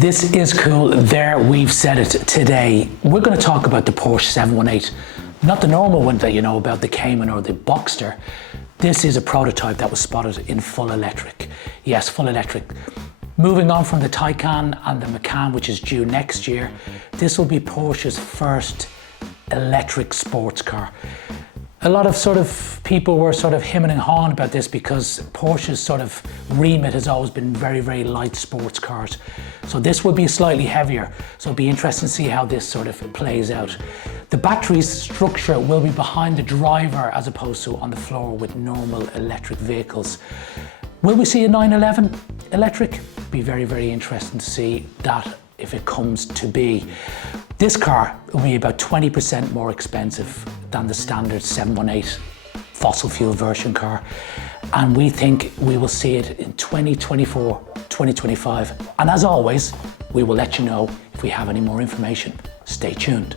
This is cool. There, we've said it today. We're going to talk about the Porsche 718. Not the normal one that you know about, the Cayman or the Boxster. This is a prototype that was spotted in full electric. Yes, full electric. Moving on from the Taycan and the Macan, which is due next year, this will be Porsche's first electric sports car. A lot of people were hemming and hawing about this because Porsche's remit has always been very, very light sports cars. So this will be slightly heavier. So it'll be interesting to see how this plays out. The battery structure will be behind the driver as opposed to on the floor with normal electric vehicles. Will we see a 911 electric? Be very, very interesting to see that if it comes to be. This car will be about 20% more expensive than the standard 718 fossil fuel version car. And we think we will see it in 2024, 2025. And as always, we will let you know if we have any more information. Stay tuned.